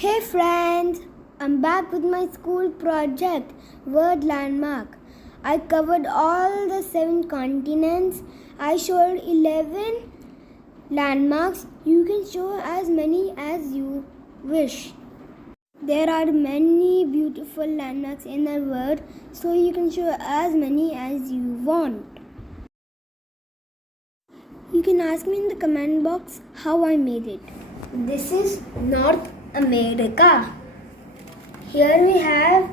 Hey friends, I'm back with my school project, Word Landmark. I covered all the 7 continents. I showed 11 landmarks. You can show as many as you wish. There are many beautiful landmarks in the world, so you can show as many as you want. You can ask me in the comment box how I made it. This is North America. Here we have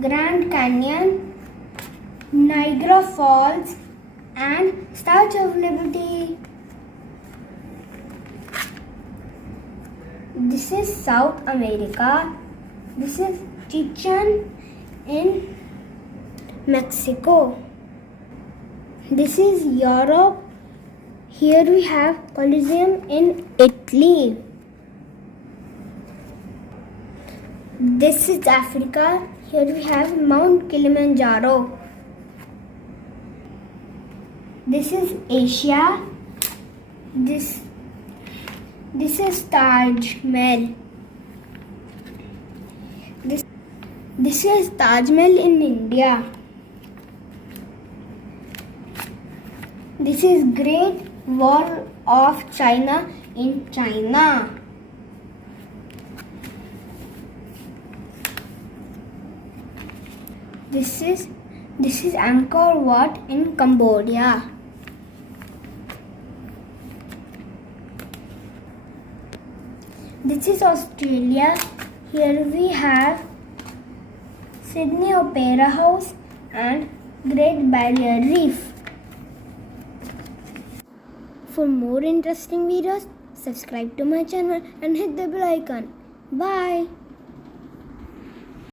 Grand Canyon, Niagara Falls and Statue of Liberty. This is South America. This is Chichen in Mexico. This is Europe. Here we have Colosseum in Italy. This is Africa. Here we have Mount Kilimanjaro. This is Asia. This is Taj Mahal. This is Taj Mahal in India. This is Great Wall of China in China. This is Angkor Wat in Cambodia. This is Australia. Here we have Sydney Opera House and Great Barrier Reef. For more interesting videos, subscribe to my channel and hit the bell icon. Bye.